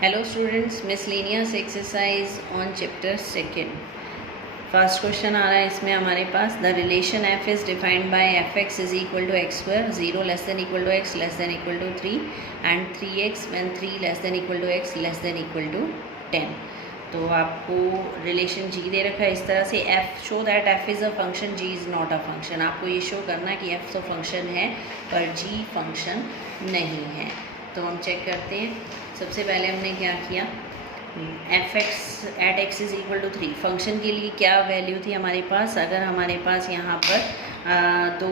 Hello students, miscellaneous exercise on chapter 2. First question आ रहा है इसमें हमारे पास the relation F is defined by F X is equal to X square 0 less than equal to X less than equal to 3 and 3x when 3 less than equal to X less than equal to 10। तो आपको relation जी दे रखा है इस तरह से, F show that F is a function, G is not a function. आपको ये show करना है कि एफ तो फंक्शन है पर जी फंक्शन नहीं है। तो हम चेक करते हैं। सबसे पहले हमने क्या किया, F X at X is equal to 3 function के लिए क्या वैल्यू थी हमारे पास। अगर हमारे पास यहाँ पर दो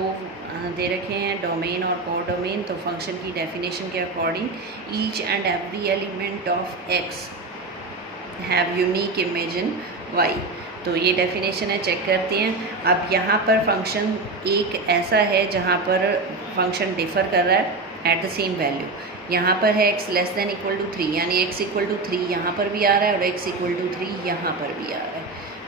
दे रखे हैं डोमेन और को डोमेन, तो फंक्शन की डेफिनेशन के according each and every element of X have unique image in Y. तो ये डेफिनेशन है, चेक करते हैं। अब यहाँ पर फंक्शन एक ऐसा है जहाँ पर फंक्शन डिफ़र कर रहा है एट द सेम वैल्यू। यहाँ पर है x less than equal to 3, यानी x इक्वल टू 3 यहाँ पर भी आ रहा है और x इक्वल टू 3 यहाँ पर भी आ रहा है।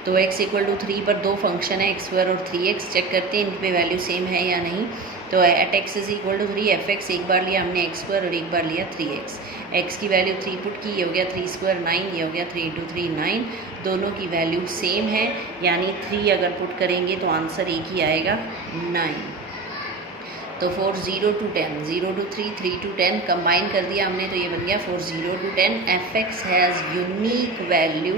तो x इक्वल टू 3 पर दो फंक्शन है x स्क्वायर और 3x। चेक करते हैं इन पे वैल्यू सेम है या नहीं। तो at x is equal to 3 F X एक बार लिया हमने x स्क्वायर और एक बार लिया 3x। x की वैल्यू 3 पुट की, ये हो गया 3 स्क्वायर 9, ये हो गया 3 इंटू 3 9। दोनों की वैल्यू सेम है, यानी 3 अगर पुट करेंगे तो आंसर एक ही आएगा 9। तो 4 0 to 10, 0 to 3, 3 to 10 कंबाइन कर दिया हमने, तो ये बन गया 4 0 to 10। F x has unique value,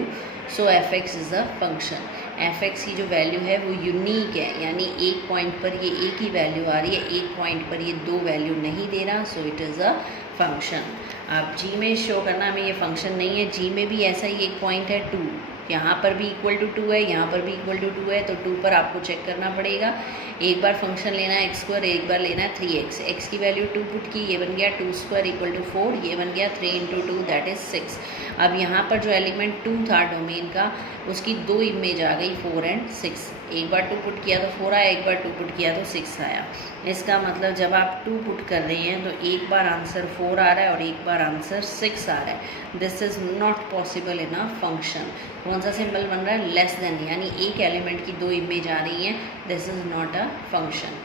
so F x is a function. F X की जो वैल्यू है वो यूनिक है, यानी एक पॉइंट पर ये एक ही वैल्यू आ रही है, एक पॉइंट पर ये दो वैल्यू नहीं दे रहा, so it is a function. अब जी में शो करना हमें ये फंक्शन नहीं है। जी में भी ऐसा ही एक पॉइंट है 2, यहाँ पर भी इक्वल टू 2 है, यहाँ पर भी इक्वल टू 2 है, तो 2 पर आपको चेक करना पड़ेगा। एक बार फंक्शन लेना है एक्स स्क्वायर, एक बार लेना है 3x। एक्स की वैल्यू 2 पुट की, ये बन गया 2 स्क्वायर इक्वल टू 4, ये बन गया 3 इंटू 2 दैट इज़ 6। अब यहाँ पर जो एलिमेंट 2 था डोमेन का, उसकी दो इमेज आ गई 4 एंड 6। एक बार 2 पुट किया तो 4 आया, एक बार 2 पुट किया तो 6 आया। इसका मतलब जब आप 2 पुट कर रहे हैं तो एक बार आंसर 4 आ रहा है और एक बार आंसर 6 आ रहा है। This is not possible in a function. कौन सा सिंबल बन रहा है, लेस देन, यानी एक एलिमेंट की दो इमेज आ रही हैं, this is not a function.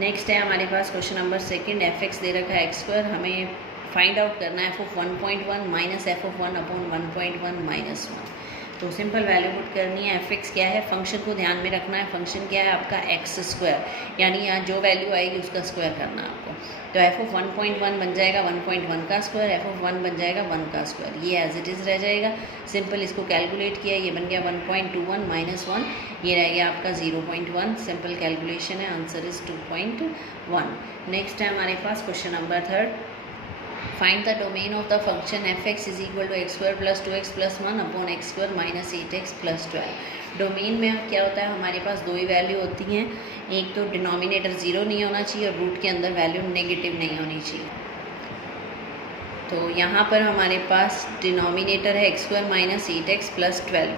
Next है हमारे पास क्वेश्चन नंबर 2। एफ एक्स दे रखा है एक्स स्क्वायर, हमें फाइंड आउट करना है F of 1.1 minus F of 1 upon 1.1 minus 1। तो सिंपल वैल्यू पुट करनी है। एफ एक्स क्या है, फंक्शन को ध्यान में रखना है। फंक्शन क्या है आपका एक्स स्क्वायर, यानी यहाँ जो वैल्यू आएगी उसका स्क्वायर करना है आपको। तो एफ ऑफ 1.1 बन जाएगा 1.1 का स्क्वायर, एफ ऑफ 1 बन जाएगा 1 का स्क्वायर, ये एज इट इज़ रह जाएगा। सिंपल इसको कैलकुलेट किया, ये बन गया 1.21 माइनस 1, ये रह गया आपका 0.1। सिंपल कैलकुलेशन है, आंसर इज़ 2.1। नेक्स्ट है हमारे पास question number 3। Find the domain of the function F X is equal to X square plus 2x plus 1 upon X square minus 8x plus 12। Domain में अब क्या होता है, हमारे पास दो ही वैल्यू होती हैं। एक तो डिनोमिनेटर 0 नहीं होना चाहिए और रूट के अंदर वैल्यू नेगेटिव नहीं होनी चाहिए। तो यहाँ पर हमारे पास डिनोमिनेटर है X square minus 8x plus 12,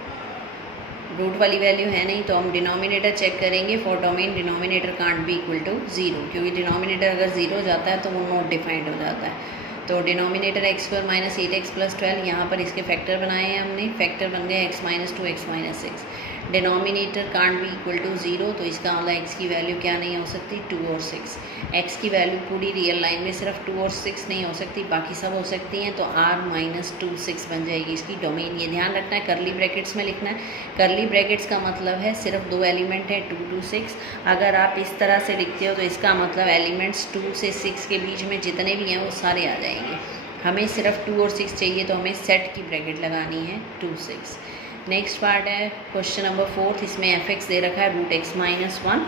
root वाली वैल्यू है नहीं, तो हम डिनोमिनेटर चेक करेंगे। For domain denominator can't be equal to 0, क्योंकि डिनोमिनेटर अगर 0 हो जाता है तो वो नॉट डिफाइंड हो जाता है। तो denominator x square minus 8x plus 12, यहाँ पर इसके फैक्टर बनाए हैं हमने, फैक्टर बन गए x minus 2 x minus 6। Denominator can't be equal to 0, तो इसका मतलब x की वैल्यू क्या नहीं हो सकती, 2 और 6। x की वैल्यू पूरी रियल लाइन में सिर्फ 2 और 6 नहीं हो सकती, बाकी सब हो सकती हैं। तो r माइनस 2 6 बन जाएगी इसकी डोमेन। ये ध्यान रखना है, करली ब्रैकेट्स में लिखना है। करली ब्रैकेट्स का मतलब है सिर्फ दो एलिमेंट है 2 to 6। अगर आप इस तरह से लिखते हो तो इसका मतलब एलिमेंट्स 2 से 6 के बीच में जितने भी हैं वो सारे आ जाएंगे। हमें सिर्फ 2 और 6 चाहिए, तो हमें सेट की ब्रैकेट लगानी है 2 6। नेक्स्ट पार्ट है क्वेश्चन नंबर 4। इसमें एफ एक्स दे रखा है root X minus 1,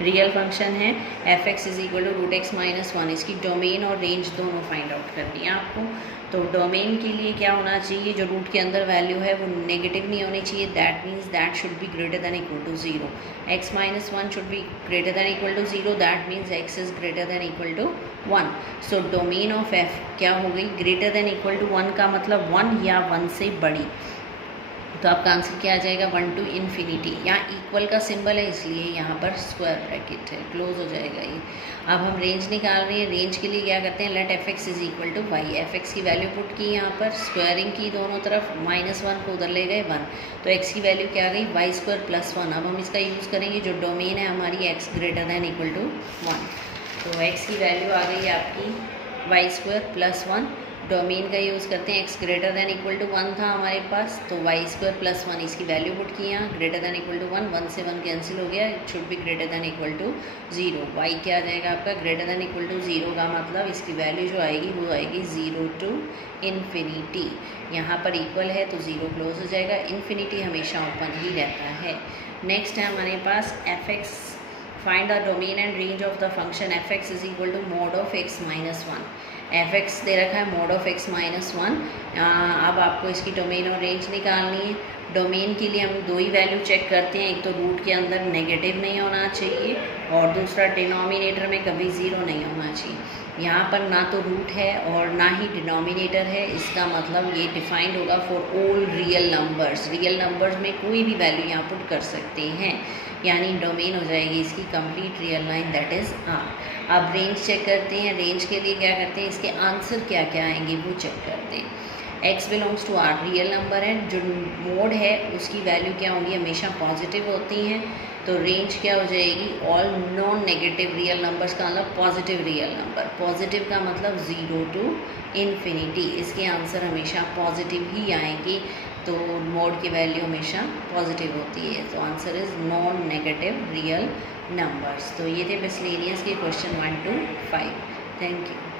real function है। F X is equal to root X minus 1। इसकी डोमेन और रेंज दोनों फाइंड आउट करनी है आपको। तो डोमेन के लिए क्या होना चाहिए, जो रूट के अंदर वैल्यू है वो नेगेटिव नहीं होनी चाहिए, that means that should be greater than equal to 0। X minus 1 should be greater than equal to 0, that means X is greater than equal to 1। So domain of F क्या हो गई, greater than equal to 1 का मतलब 1 या 1 से बड़ी। तो आपका आंसर क्या आ जाएगा, 1 to इन्फिनिटी। यहाँ इक्वल का सिंबल है इसलिए यहाँ पर स्क्वायर ब्रैकेट है, क्लोज हो जाएगा ये। अब हम रेंज निकाल रहे हैं। रेंज के लिए क्या करते हैं, let F X is equal to Y. F X की वैल्यू पुट की, यहाँ पर स्क्वायरिंग की दोनों तरफ, -1 को उधर ले गए 1, तो एक्स की वैल्यू क्या आ गई, वाई स्क्वायर प्लस 1। अब हम इसका यूज़ करेंगे, जो डोमेन है हमारी X greater than equal to 1। तो एक्स की वैल्यू आ गई आपकी वाई स्क्वायर प्लस 1 डोमेन का यूज़ करते हैं, x greater than equal to 1 था हमारे पास, तो वाई स्क्वायर प्लस 1 इसकी वैल्यू पुट की यहाँ, ग्रेटर देन इक्वल टू 1, 1 से 1 कैंसिल हो गया, it should be greater than equal to 0। Y क्या आ जाएगा आपका, ग्रेटर देन इक्वल टू 0 का मतलब इसकी वैल्यू जो आएगी वो आएगी 0 टू इन्फिनिटी। यहाँ पर इक्वल है तो 0 क्लोज हो जाएगा, इन्फिनिटी हमेशा ओपन ही रहता है। नेक्स्ट है हमारे पास F X, find the domain and range of the function F X is equal to mod of X minus 1। F X दे रखा है मॉड ऑफ एक्स माइनस 1। अब आपको इसकी डोमेन और रेंज निकालनी है। डोमेन के लिए हम दो ही वैल्यू चेक करते हैं, एक तो रूट के अंदर नेगेटिव नहीं होना चाहिए और दूसरा डिनोमिनेटर में कभी ज़ीरो नहीं होना चाहिए। यहाँ पर ना तो रूट है और ना ही डिनोमिनेटर है, इसका मतलब ये डिफाइंड होगा for all real numbers. Real numbers में कोई भी वैल्यू यहाँ पुट कर सकते हैं, यानी डोमेन हो जाएगी इसकी complete real line, that is R. अब रेंज चेक करते हैं, रेंज के लिए क्या करते हैं, इसके आंसर क्या क्या आएंगे वो चेक करते हैं। x belongs to R real number है, जो मोड है उसकी वैल्यू क्या होगी, हमेशा पॉजिटिव होती हैं, तो रेंज क्या हो जाएगी, all non negative real numbers का मतलब पॉजिटिव रियल नंबर। पॉजिटिव का मतलब 0 टू इन्फिनिटी, इसके आंसर हमेशा पॉजिटिव ही आएंगे, तो मोड की वैल्यू हमेशा पॉजिटिव होती है, तो answer is non negative real numbers. तो ये थे मिसलेनियस के क्वेश्चन 1 to 5। Thank you.